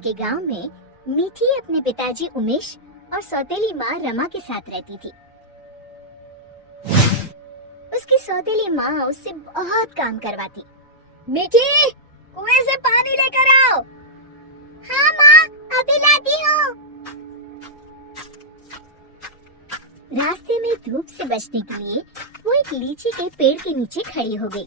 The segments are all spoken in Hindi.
के गांव में मीठी अपने पिताजी उमेश और सौतेली माँ रमा के साथ रहती थी। उसकी सौतेली माँ उससे बहुत काम करवाती। मीठी, कुएं से पानी लेकर आओ। हाँ माँ, अभी लाती हूँ। रास्ते में धूप से बचने के लिए वो एक लीची के पेड़ के नीचे खड़ी हो गई।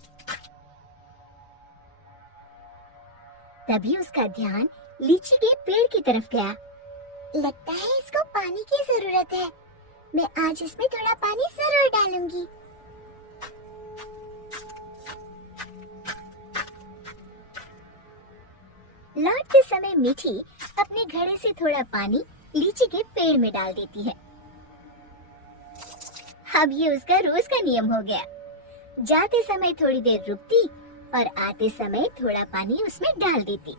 तभी उसका ध्यान लीची के पेड़ की तरफ गया। लगता है इसको पानी की जरूरत है। मैं आज इसमें थोड़ा पानी जरूर डालूंगी। लौटते समय मीठी अपने घड़े से थोड़ा पानी लीची के पेड़ में डाल देती है। अब ये उसका रोज का नियम हो गया। जाते समय थोड़ी देर रुकती और आते समय थोड़ा पानी उसमें डाल देती।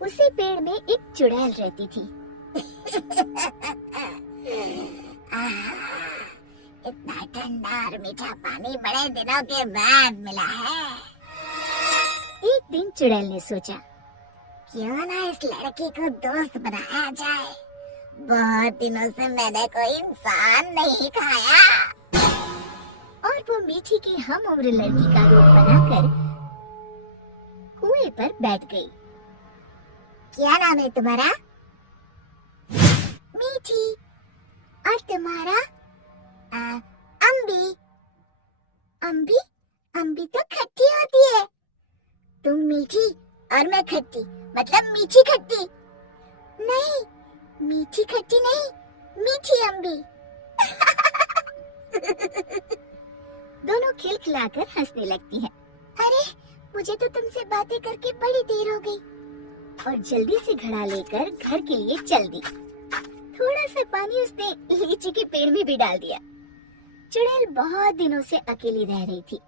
उसी पेड़ में एक चुड़ैल रहती थी। इतना ठंडा और मीठा पानी बड़े दिनों के बाद मिला है। एक दिन चुड़ैल ने सोचा, क्यों ना इस लड़की को दोस्त बनाया जाए। बहुत दिनों से मैंने कोई इंसान नहीं खाया। और वो मीठी की हम उम्र लड़की का रूप बनाकर कुएं पर बैठ गई। क्या नाम है तुम्हारा? मीठी। और तुम्हारा? अम्बी। अम्बी? अम्बी तो खट्टी होती है। तुम मीठी और मैं खट्टी, मतलब मीठी खट्टी। नहीं, मीठी खट्टी नहीं, मीठी अम्बी। दोनों खिलखिलाकर हंसने लगती हैं। अरे, मुझे तो तुमसे बातें करके बड़ी देर हो गई। और जल्दी से घड़ा लेकर घर के लिए चल दी। थोड़ा सा पानी उसने लीची के पेड़ में भी डाल दिया। चुड़ैल बहुत दिनों से अकेली रह रही थी।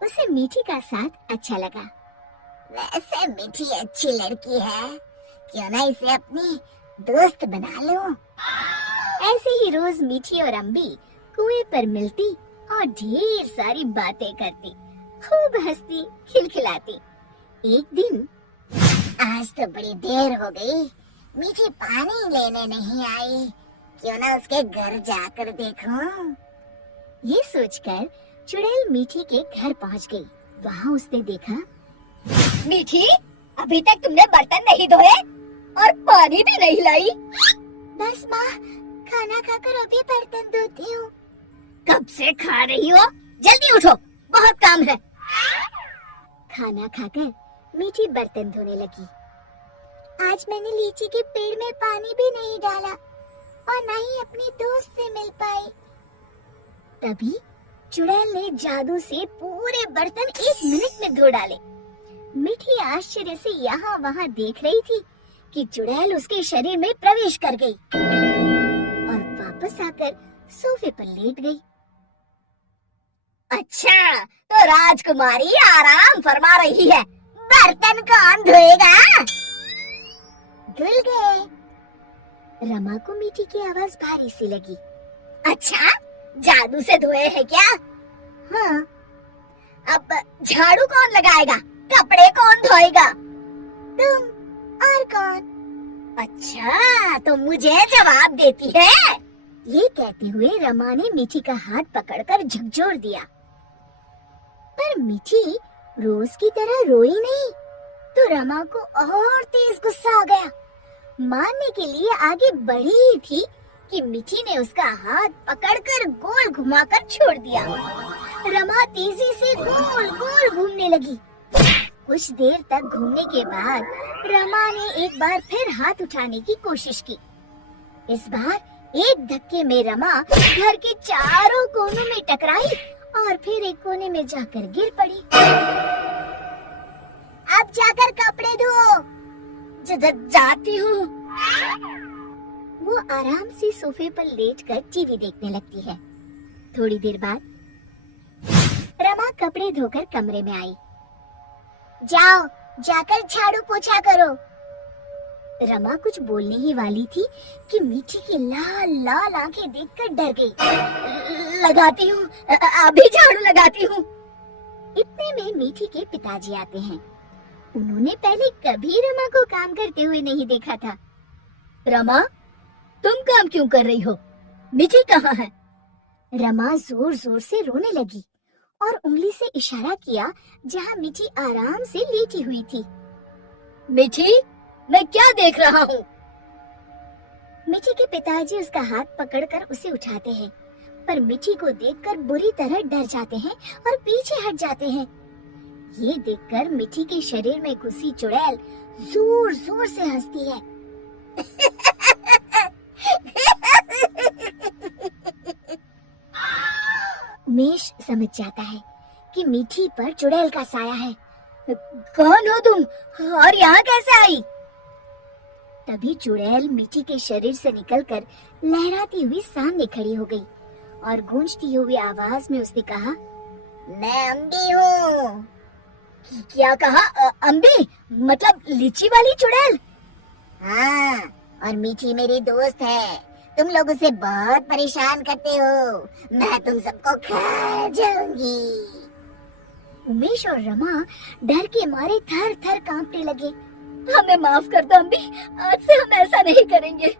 उसे मीठी का साथ अच्छा लगा। वैसे मीठी अच्छी लड़की है, क्यों ना इसे अपनी दोस्त बना लूं। ऐसे ही रोज मीठी और अम्बी कुएं पर मिलती और ढेर सारी बातें करती, खूब हंसती, खिलखिलाती। एक दिन, आज तो बड़ी देर हो गई, मीठी पानी लेने नहीं आई। क्यों ना उसके घर जाकर देखूं। ये सोचकर चुड़ैल मीठी के घर पहुंच गई। वहाँ उसने देखा, मीठी, अभी तक तुमने बर्तन नहीं धोए और पानी भी नहीं लाई। बस माँ, खाना खाकर अभी बर्तन धोती हूँ। कब से खा रही हो? जल्दी उठो, बहुत काम है। खाना खाकर मीठी बर्तन धोने लगी। आज मैंने लीची के पेड़ में पानी भी नहीं डाला और न ही अपनी दोस्त से मिल पाई। तभी चुड़ैल ने जादू से पूरे बर्तन 1 मिनट में धो डाले। मीठी आश्चर्य से यहाँ वहाँ देख रही थी कि चुड़ैल उसके शरीर में प्रवेश कर गई और वापस आकर सोफे पर लेट गई। अच्छा, तो राजकुमारी आराम फरमा रही है, बर्तन कौन धोएगा? धुल गए। रमा को मीठी की आवाज भारी सी लगी। अच्छा, जादू से धोए हैं क्या? हाँ। अब झाड़ू कौन लगाएगा? कपड़े कौन धोएगा? तुम। और कौन? अच्छा, तो मुझे जवाब देती है। ये कहते हुए रमा ने मीठी का हाथ पकड़कर झकझोर दिया। पर मीठी रोज की तरह रोई नहीं, तो रमा को और तेज गुस्सा आ गया। मारने के लिए आगे बढ़ी ही थी कि मीठी ने उसका हाथ पकड़कर गोल घुमाकर छोड़ दिया। रमा तेजी से गोल गोल घूमने लगी। कुछ देर तक घूमने के बाद रमा ने एक बार फिर हाथ उठाने की कोशिश की। इस बार एक धक्के में रमा घर के चारों कोनों में टकराई और फिर एक कोने में जाकर गिर पड़ी। अब जाकर कपड़े धो। जाती हूँ। वो आराम से सोफे पर लेटकर टीवी देखने लगती है। थोड़ी देर बाद रमा कपड़े धोकर कमरे में आई। जाओ, जाकर झाड़ू पोछा करो। रमा कुछ बोलने ही वाली थी कि मीठी की लाल लाल आंखें देखकर डर गई। लगाती हूँ, अभी झाड़ू लगाती हूँ। इतने में मीठी के पिताजी आते हैं। उन्होंने पहले कभी रमा को काम करते हुए नहीं देखा था। रमा, तुम काम क्यों कर रही हो? मीठी कहाँ है? रमा जोर जोर से रोने लगी और उंगली से इशारा किया जहाँ मीठी आराम से लेटी हुई थी। मीठी, मैं क्या देख रहा हूँ? मीठी के पिताजी उसका हाथ पकड़कर उसे उठाते हैं, पर मीठी को देखकर बुरी तरह डर जाते हैं और पीछे हट जाते हैं। ये देखकर मीठी के शरीर में घुसी चुड़ैल जोर जोर से हंसती है। उमेश समझ जाता है कि मीठी पर चुड़ैल का साया है। कौन हो तुम और यहाँ कैसे आई? तभी चुड़ैल मीठी के शरीर से निकलकर लहराती हुई सामने खड़ी हो गई और गूंजती हुई आवाज में उसने कहा, मैं अम्बी हूँ। क्या कहा? अम्बी मतलब लीची वाली चुड़ैल? हाँ, और मीठी मेरी दोस्त है। तुम लोग उसे बहुत परेशान करते हो। मैं तुम सबको खा जाऊंगी। उमेश और रमा डर के मारे थर थर कांपने लगे। हमें माफ कर दो अम्बी, आज से हम ऐसा नहीं करेंगे।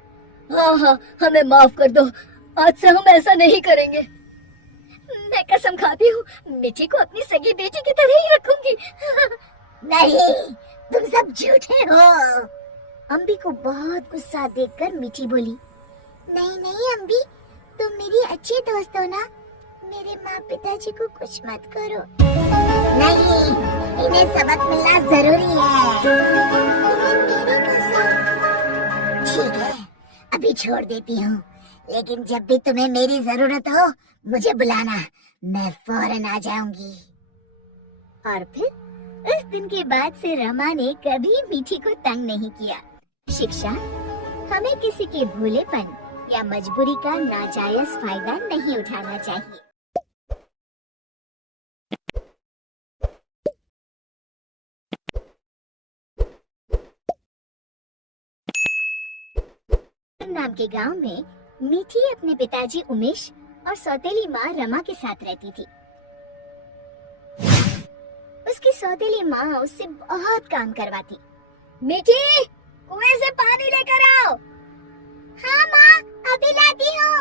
हाँ हाँ, हमें माफ कर दो, आज से हम ऐसा नहीं करेंगे। मैं कसम खाती हूँ, मीठी को अपनी सगी बेटी की तरह ही रखूंगी। नहीं, तुम सब झूठे हो। अम्बी को बहुत गुस्सा देखकर मीठी बोली, नहीं नहीं अम्बी, तुम मेरी अच्छी दोस्त हो ना। मेरे माँ पिताजी को कुछ मत करो। नहीं, इन्हें सबक मिलना जरूरी है। तुम्हें मेरी कसम। ठीक है, अभी छोड़ देती हूँ, लेकिन जब भी तुम्हें मेरी जरूरत हो मुझे बुलाना, मैं फौरन आ जाऊंगी। और फिर उस दिन के बाद से रमा ने कभी मीठी को तंग नहीं किया। शिक्षा: हमें किसी के भोलेपन या मजबूरी का नाजायज फायदा नहीं उठाना चाहिए। नाम के गांव में मीठी अपने पिताजी उमेश और सौतेली माँ रमा के साथ रहती थी। उसकी सौतेली माँ उससे बहुत काम करवाती। मीठी, कुएं से पानी लेकर आओ। हाँ माँ, अभी लाती हूँ।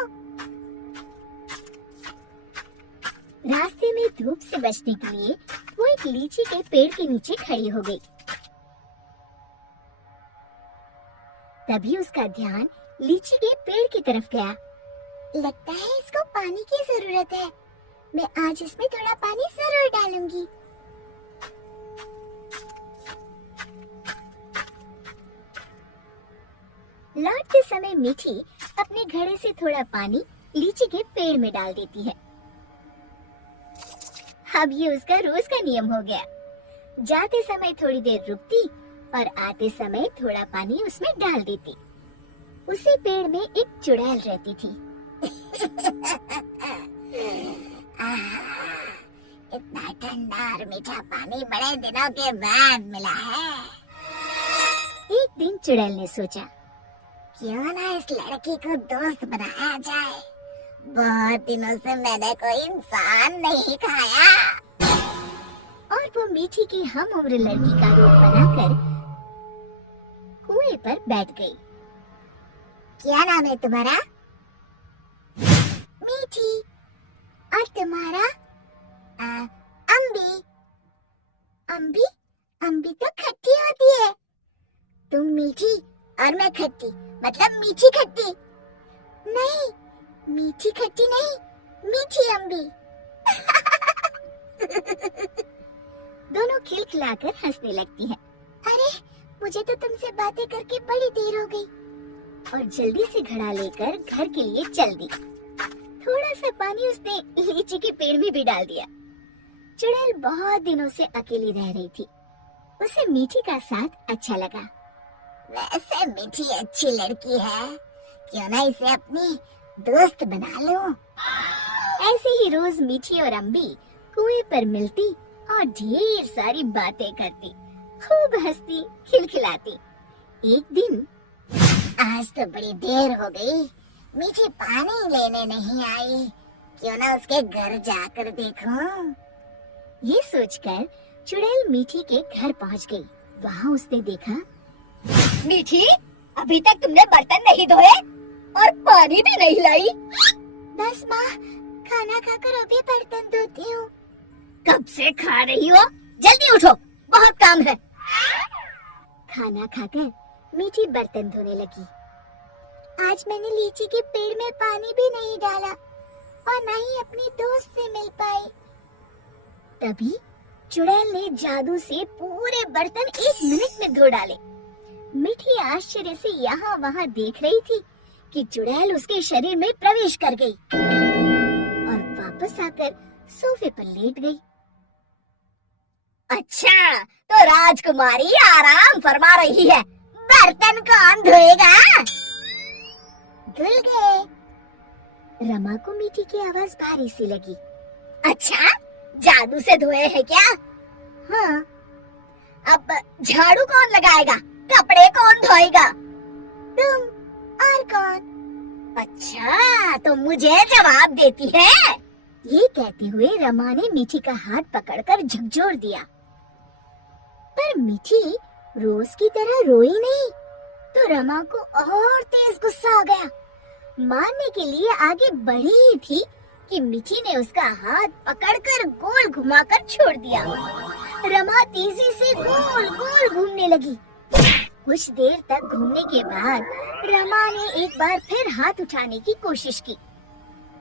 रास्ते में धूप से बचने के लिए वो एक लीची के पेड़ के नीचे खड़ी हो गई। तभी उसका ध्यान लीची के पेड़ की तरफ गया। लगता है इसको पानी की जरूरत है। मैं आज इसमें थोड़ा पानी जरूर डालूंगी। लौटते समय मीठी अपने घड़े से थोड़ा पानी लीची के पेड़ में डाल देती है। अब ये उसका रोज का नियम हो गया। जाते समय थोड़ी देर रुकती और आते समय थोड़ा पानी उसमें डाल देती। उसी पेड़ में एक चुड़ैल रहती थी। इतना ठंडा और मीठा पानी बड़े दिनों के बाद मिला है। एक दिन चुड़ैल ने सोचा, क्यों ना इस लड़की को दोस्त बनाया जाए। बहुत दिनों से मैंने कोई इंसान नहीं खाया। और वो मीठी की हम उम्र लड़की का रूप बनाकर कुएं पर बैठ गई। क्या नाम है तुम्हारा? मीठी। और तुम्हारा? अम्बी। अम्बी? अम्बी तो खट्टी होती है। तुम मीठी और मैं खट्टी, मतलब मीठी खट्टी। नहीं, मीठी खट्टी नहीं, मीठी अम्बी। दोनों खिलखिलाकर हंसने लगती हैं। अरे, मुझे तो तुमसे बातें करके बड़ी देर हो गई। और जल्दी से घड़ा लेकर घर के लिए चल दी। थोड़ा सा पानी उसने लीची के पेड़ में भी डाल दिया। चुड़ैल बहुत दिनों से अकेली रह रही थी। उसे मीठी का साथ अच्छा लगा। वैसे मीठी अच्छी लड़की है, क्यों ना इसे अपनी दोस्त बना लूं। ऐसे ही रोज मीठी और अम्बी कुएं पर मिलती और ढेर सारी बातें करती, खूब हंसती खिलखिलाती। एक दिन, आज तो बड़ी देर हो गई, मीठी पानी लेने नहीं आई। क्यों ना उसके घर जाकर देखूं। ये सोचकर चुड़ैल मीठी के घर पहुंच गई वहाँ उसने देखा मीठी, अभी तक तुमने बर्तन नहीं धोए और पानी भी नहीं लाई। बस माँ, खाना खाकर अभी बर्तन धोती हूँ। कब से खा रही हो? जल्दी उठो, बहुत काम है। खाना खाकर मीठी बर्तन धोने लगी। आज मैंने लीची के पेड़ में पानी भी नहीं डाला और न ही अपनी दोस्त से मिल पाई। तभी चुड़ैल ने जादू से पूरे बर्तन 1 मिनट में धो डाले। मीठी आश्चर्य से यहाँ वहाँ देख रही थी कि चुड़ैल उसके शरीर में प्रवेश कर गई और वापस आकर सोफे पर लेट गई। अच्छा, तो राजकुमारी आराम फरमा रही है। बर्तन कौन धोएगा? धुल गए। रमा को मीठी की आवाज भारी सी लगी। अच्छा, जादू से धोए हैं क्या? हाँ। अब झाड़ू कौन लगाएगा? कपड़े कौन धोएगा? तुम। और कौन? अच्छा, तो मुझे जवाब देती है। ये कहते हुए रमा ने मीठी का हाथ पकड़कर झकझोर दिया, पर मीठी रोज की तरह रोई नहीं। तो रमा को और तेज गुस्सा आ गया। मारने के लिए आगे बढ़ी ही थी कि मीठी ने उसका हाथ पकड़कर गोल घुमाकर छोड़ दिया। रमा तेजी से गोल गोल घूमने लगी। कुछ देर तक घूमने के बाद रमा ने एक बार फिर हाथ उठाने की कोशिश की।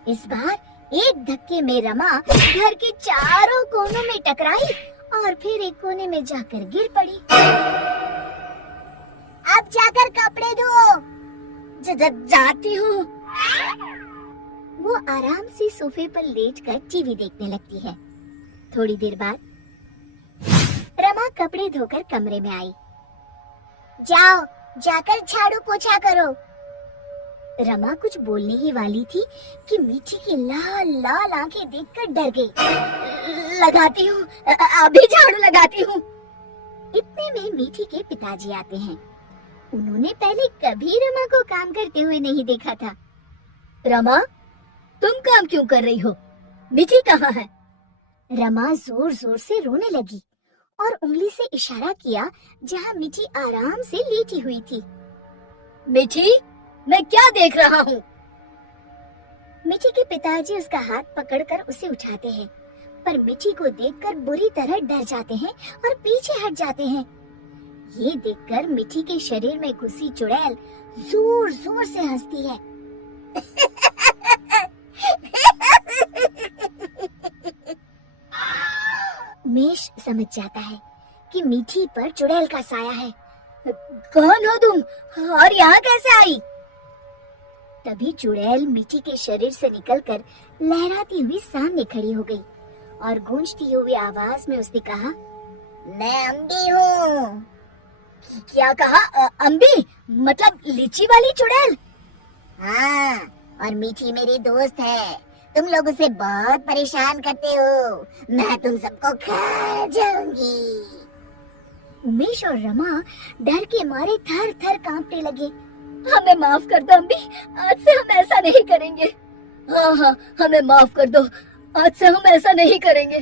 इस बार एक धक्के में रमा घर के चारों कोनों में टकराई और फिर एक कोने में जाकर गिर पड़ी। अब जाकर कपड़े धो। जाती हूँ। वो आराम से सोफे पर लेटकर टीवी देखने लगती है। थोड़ी देर बाद रमा कपड़े धोकर कमरे में आई। जाओ, जाकर झाड़ू पोछा करो। रमा कुछ बोलने ही वाली थी कि मीठी की लाल लाल आंखें देखकर डर गई। लगाती हूँ, अभी झाड़ू लगाती हूँ। इतने में मीठी के पिताजी आते हैं। उन्होंने पहले कभी रमा को काम करते हुए नहीं देखा था। रमा, तुम काम क्यों कर रही हो? मीठी कहाँ है? रमा जोर जोर से रोने लगी और उंगली से इशारा किया जहाँ मीठी आराम से लेटी हुई थी। मीठी, मैं क्या देख रहा हूँ? मीठी के पिताजी उसका हाथ पकड़कर उसे उठाते हैं, पर मीठी को देखकर बुरी तरह डर जाते हैं और पीछे हट जाते हैं। ये देखकर मीठी के शरीर में घुसी चुड़ैल जोर जोर से हंसती है। उमेश समझ जाता है कि मीठी पर चुड़ैल का साया है। कौन हो तुम और यहाँ कैसे आई? तभी चुड़ैल मीठी के शरीर से निकलकर लहराती हुई सामने खड़ी हो गई और गूंजती हुई आवाज में उसने कहा, मैं अम्बी हूँ। क्या कहा? अम्बी मतलब लीची वाली चुड़ैल? हाँ, और मीठी मेरी दोस्त है। तुम लोग उसे बहुत परेशान करते हो। मैं तुम सबको खा जाऊंगी। उमेश और रमा डर के मारे थर थर कांपने लगे। हमें माफ कर दो अम्बी, आज से हम ऐसा नहीं करेंगे। हाँ हाँ, हमें माफ कर दो, आज से हम ऐसा नहीं करेंगे।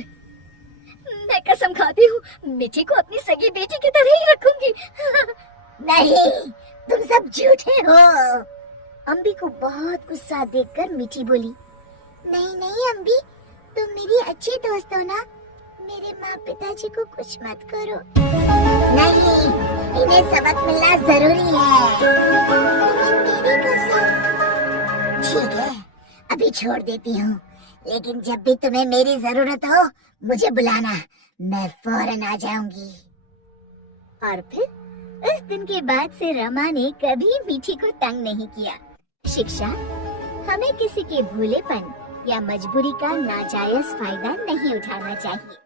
मैं कसम खाती हूँ, मीठी को अपनी सगी बेटी की तरह ही रखूंगी। नहीं, तुम सब झूठे हो। अम्बी को बहुत गुस्सा देखकर मीठी बोली, नहीं नहीं अम्बी, तुम मेरी अच्छी दोस्त हो ना। मेरे माँ पिताजी को कुछ मत करो। नहीं, इन्हें सबक मिलना जरूरी है। मेरी कसम। ठीक है, अभी छोड़ देती हूँ, लेकिन जब भी तुम्हें मेरी जरूरत हो मुझे बुलाना, मैं फौरन आ जाऊंगी। और फिर उस दिन के बाद से रमा ने कभी मीठी को तंग नहीं किया। शिक्षा: हमें किसी के भोलेपन या मजबूरी का नाजायज फायदा नहीं उठाना चाहिए।